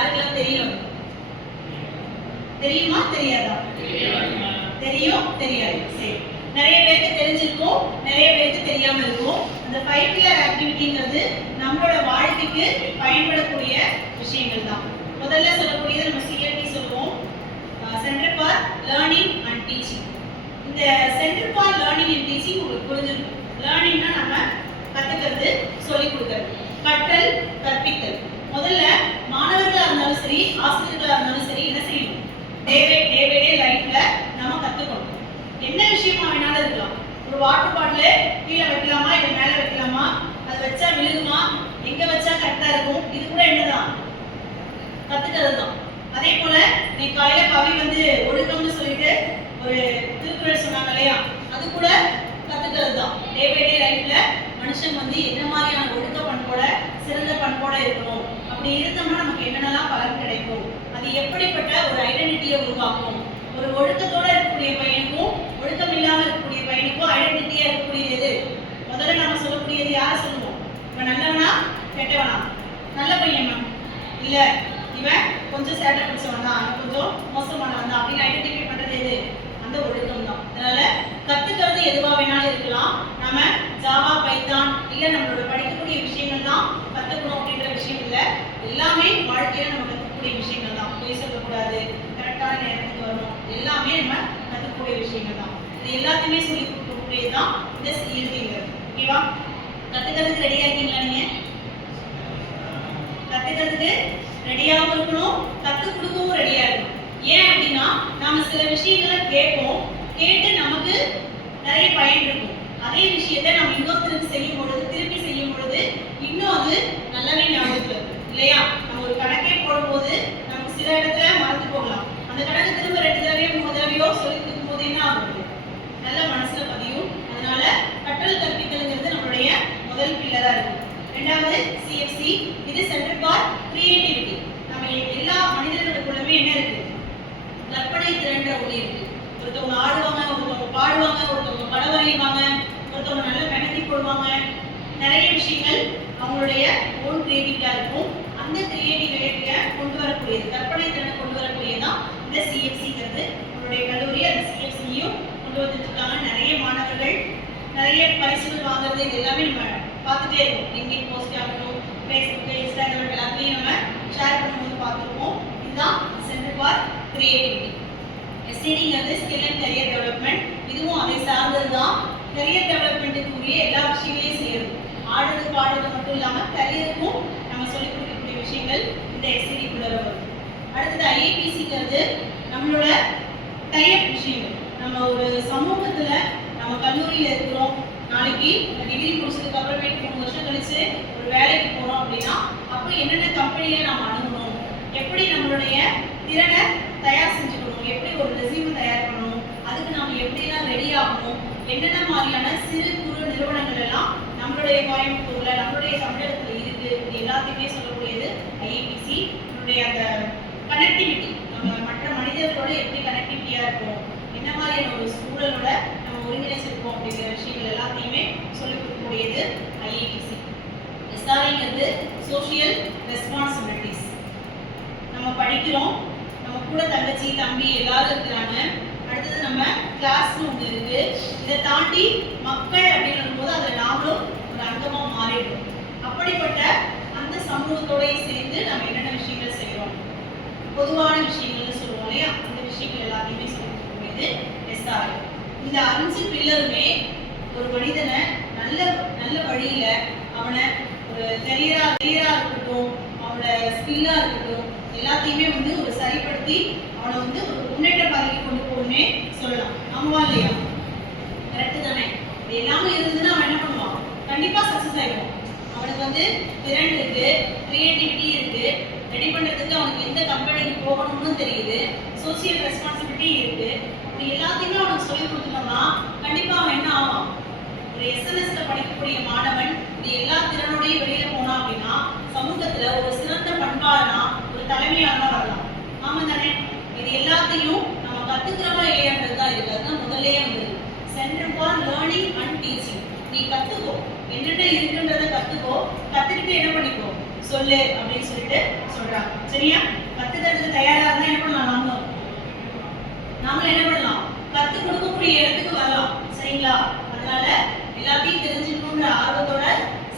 யாருக்கெல்லாம் தெரியும்? தெரியுமா தெரியாதா? தெரியும் தெரியாது. சரி, நிறைய பேருக்கு தெரிஞ்சிருக்கும், நிறைய பேருக்கு தெரியாம இருக்கும். அந்த 5 பில்லர் ஆக்டிவிட்டிங்கிறது நம்மளோட வாழ்க்கைக்கு பயன்படக்கூடிய விஷயங்கள் தான். முதல்ல சொல்லக்கூடியது நம்ம சிஎல்டி சொல்லுவோம், centre for learning and teaching. இந்த centre for learning and teaching உங்களுக்கு புரிஞ்சிருக்கும். லேர்னிங்னா நம்ம கத்துக்கிறது, சொல்லிக் கொடுக்கிறது, கற்றல், கற்பித்தல். முதல்ல மாணவர்களா இருந்தாலும் சரி, ஆசிரியர்களா இருந்தாலும் சரி, என்ன செய்யணும்? டே பை டே லைஃப்ல நம்ம கத்துக்கணும். என்ன விஷயமா வேணாலும் இருக்கலாம். ஒரு வாட்டர் பாட்டில் கீழே வைக்கலாமா, இல்லை மேலே வைக்கலாமா, அது வச்சா விழுகுமா, எங்க வச்சா கரெக்டா இருக்கும், இது கூட என்னதான்? கத்துக்கிறது தான். அதே போல நீ காலையில கவி வந்து ஒழுக்கம்னு சொல்லிட்டு ஒரு திருக்குறள் சொன்னாங்க இல்லையா, அது கூட கத்துக்கிறது தான். டே பை டே லைஃப்ல மனுஷன் வந்து என்ன மாதிரியான ஒழுக்க பண்போட, சிறந்த பண்போட இருக்கணும், அப்படி இருந்தோம்னா நமக்கு என்னென்னலாம் பலன் கிடைக்கும், அது எப்படிப்பட்ட ஒரு ஐடென்டிட்டியை உருவாக்கும். ஒரு ஒழுக்கத்தோட இருக்கக்கூடிய பையனுக்கும் ஒழுக்கம் இல்லாம இருக்கக்கூடிய பையனுக்கும் ஐடென்டிட்டியா இருக்கக்கூடியது எது? முதல்ல நம்ம சொல்லக்கூடியது யாரை சொல்லுவோம்? இவன் நல்லவனா கெட்டவனா? நல்ல பையன் மேம், இல்ல இவன் கொஞ்சம் சேட்டை பிடிச்சவன் தான், அவன் கொஞ்சம் மோசமானவன் தான் அப்படின்னு ஐடென்டிஃபை பண்றது எது? அந்த ஒழுக்கம் தான். அதனால கத்துக்கிறது எதுவா வேணாலும் இருக்கலாம். நம்ம ஜாவா, பைத்தான், இல்ல நம்மளோட படிக்கக்கூடிய விஷயங்கள் தான் கத்துக்கணும் அப்படின்ற விஷயம் இல்லை. எல்லாமே வாழ்க்கையில நம்ம கத்துக்கக்கூடிய விஷயங்கள் தான். பொய் சொல்லக்கூடாது, கரெக்டான நேரத்துக்கு வரணும், எல்லாமே நம்ம கத்துக்கக்கூடிய விஷயங்கள் தான். இது எல்லாத்தையுமே சொல்லி கொடுக்கக்கூடியது தான் இந்த சிஎல்டிங்கிறது. ஓகேவா? கத்துக்கிறதுக்கு ரெடியா இருக்கீங்களா? நீங்க கத்துக்கிறதுக்கு ரெடியாகவும் இருக்கணும், கற்றுக் கொடுக்கவும் ரெடியா இருக்கணும். ஏன் அப்படின்னா நாம சில விஷயங்களை கேட்போம், கேட்டு நமக்கு நிறைய பயன் இருக்கும். அதே விஷயத்தை நம்ம இன்னொருத்தருக்கு செய்யும் பொழுது, திருப்பி செய்யும் பொழுது இன்னும் அது நல்லாவே ஞாபகத்தில் இருக்கும் இல்லையா? நம்ம ஒரு கணக்கே போடும்போது நமக்கு சில இடத்துல மறந்து போகலாம். அந்த கணக்கு திரும்ப 2 தடவையோ 3 தடவையோ சொல்லி கொடுக்கும் போது என்ன ஆகும்? நல்ல மனசுல பதியும். அதனால கற்றல் கற்பித்தல்ங்கிறது நம்மளுடைய முதல் பில்லரா இருக்கு. ரெண்டாவது சிஎஃப்சி, இது சென்டர் ஃபார் கிரியேட்டிவிட்டி. நம்ம எல்லா மனிதர்களுக்குள்ளமே என்ன இருக்கு? கற்பனை திறன்ற ஒளி இருக்கு. ஒருத்தவங்க ஆடுவாங்க, ஒருத்தவங்க பாடுவாங்க, ஒருத்தவங்க படம் வரைவாங்க, ஒருத்தவங்க நல்ல மெஹந்தி போடுவாங்க. நிறைய விஷயங்கள் அவங்களுடைய ஓன் கிரியேட்டிவிட்டியா இருக்கும். அந்த கிரியேட்டிவிட்டியை கொண்டு வரக்கூடியது, கற்பனை திறனை கொண்டு வரக்கூடியதான் இந்த சிஎஃப்சிங்கிறது. நம்மளுடைய கல்லூரி அந்த சிஎஃப்சியையும் கொண்டு வந்துட்டு இருக்காங்க. நிறைய மாணவர்கள் நிறைய பரிசுகள் வாங்குறது, இது எல்லாமே நம்ம பார்த்துட்டே இருக்கோம். லிங்க்டின் போஸ்ட் ஆகட்டும், ஃபேஸ்புக், இன்ஸ்டாகிராம் எல்லாத்தையும் நம்ம ஷேர் பண்ணும்போது பார்த்துருக்கோம். இதுதான் சென்டர் ஃபார் கிரியேட்டிவிட்டி. எஸ்டிங்கிறது ஸ்கில் அண்ட் கரியர் டெவலப்மெண்ட். இதுவும் அதை சார்ந்தது தான். கரியர் டெவலப்மெண்ட்டுக்கு உரிய எல்லா விஷயங்களையும் செய்யறது. ஆடுறது பாடுறது மட்டும் இல்லாமல் கரியருக்கும் நம்ம சொல்லிக் கொடுக்கக்கூடிய விஷயங்கள் இந்த எஸ்டிக்குள்ள வரும். அடுத்தது ஐஏபிசிங்கிறது நம்மளோட டைப் விஷயங்கள். நம்ம ஒரு சமூகத்தில், நம்ம கல்லூரியில் இருக்கிறோம், நாளைக்கு டிகிரி முடிச்சதுக்கு அப்புறமேட்டு 3 வருஷம் கழிச்சு ஒரு வேலைக்கு போகிறோம் அப்படின்னா அப்போ என்னென்ன கம்பெனியை நம்ம அணுகணும், எப்படி நம்மளுடைய திறனை தயார் செஞ்சுக்கணும், எப்படி ஒரு ரெஸ்யூம் தயார் பண்ணணும், அதுக்கு நம்ம எப்படிலாம் ரெடி ஆகணும், என்னென்ன மாதிரியான சிறு குறு நிறுவனங்கள் எல்லாம் நம்மளுடைய கோயம்புத்தூர்ல, நம்மளுடைய தமிழகத்துல இருக்கு, இது எல்லாத்தையுமே சொல்லக்கூடியது ஐஏபிசி. நம்மளுடைய அந்த கனெக்டிவிட்டி, நம்ம மற்ற மனிதர்களோட எப்படி கனெக்டிவிட்டியா இருக்கும், என்ன மாதிரியான ஒரு சூழலோட நம்ம ஒருங்கிணைச்சிருக்கோம் அப்படிங்கிற விஷயங்கள் எல்லாத்தையுமே சொல்லிக் கொடுக்கக்கூடியது ஐஏபிசி. எஸ்ஆர்ஐங்கிறது சோஷியல் ரெஸ்பான்சிபிலிட்டிஸ். நம்ம படிக்கிறோம், நம்ம கூட தங்கச்சி தம்பி எல்லாரும் இருக்கிறாங்க. அடுத்தது நம்ம கிளாஸ்னு ஒன்று இருக்கு. இதை தாண்டி மக்கள் அப்படின்னு போது அதில் நாமளும் ஒரு அங்கமாக மாறிடுறோம். அப்படிப்பட்ட அந்த சமூகத்தோட சேர்ந்து நம்ம என்னென்ன விஷயங்கள் செய்கிறோம், பொதுவான விஷயங்கள்னு சொல்லுவோம் இல்லையா, அந்த விஷயங்கள் எல்லாத்தையுமே சொல்லக்கூடியது எஸ்ஆர்ஐ. இந்த 5 பில்லருமே ஒரு மனிதனை நல்ல நல்ல வழியில, அவனை ஒரு கரியரா இருக்கட்டும், அவனோட ஸ்கில்லா இருக்கட்டும், எல்லாத்தையுமே வந்து ஒரு சரிப்படுத்தி அவனை வந்து ஒரு முன்னேற்ற பாதைக்கு கொண்டு போகணும்னே சொல்லலாம். ஆமாவா இல்லையா? கரெக்டு தானே? இது எல்லாமே இருந்துன்னா அவன் என்ன பண்ணுவான்? கண்டிப்பா சக்சஸ் ஆயிடுவான். அவனுக்கு வந்து திறன் இருக்கு, கிரியேட்டிவிட்டி இருக்கு, ரெடி பண்றதுக்கு அவனுக்கு எந்த கம்பெனிக்கு போகணும்னு தெரியுது, சோசியல் ரெஸ்பான்சிபிலிட்டி இருக்கு. அப்படி எல்லாத்தையுமே அவனுக்கு சொல்லி கொடுத்துட்டோம்னா கண்டிப்பா அவன் என்ன ஆவான்? ஒரு எஸ்என்எஸ்ல படிக்கக்கூடிய மாணவன் இது எல்லா திறனோடையும் வெளியில போனா அப்படின்னா சமூகத்துல ஒரு சிறந்த பண்பாளனா, ஒரு தலைமையாளனா வரலாம். ஆமா தானே? இது எல்லாத்தையும் நம்ம கத்துக்கிறோமா இல்லையான்றது தான் இருக்கு. அதுதான் முதல்லயே வந்தது centre for learning and teaching. நீ கத்துக்கோ, என்னென்ன இருக்குன்றத கத்துக்கோ, கத்துக்கிட்டு என்ன பண்ணிக்கோ, சொல்லு அப்படின்னு சொல்லிட்டு சொல்றாங்க. சரியா? கத்துக்கிறதுக்கு தயாரா இருந்தா என்ன பண்ணலாம்? நாமளும் என்ன பண்ணலாம்? கத்து கொடுக்கக்கூடிய இடத்துக்கு வரலாம். சரிங்களா? அதனால எல்லாத்தையும் தெரிஞ்சுக்கணுன்ற ஆர்வத்தோட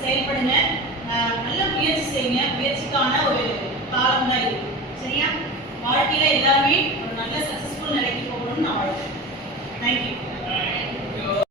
செயல்படுங்க. நல்ல முயற்சி செய்யுங்க. முயற்சிக்கான ஒரு காலம் தான் இருக்கு. சரியா? வாழ்க்கையில எல்லாருமே ஒரு நல்ல சக்சஸ்ஃபுல் நிலைக்கு போகணும்னு நான் வாழ்த்துறேன். தேங்க்யூ.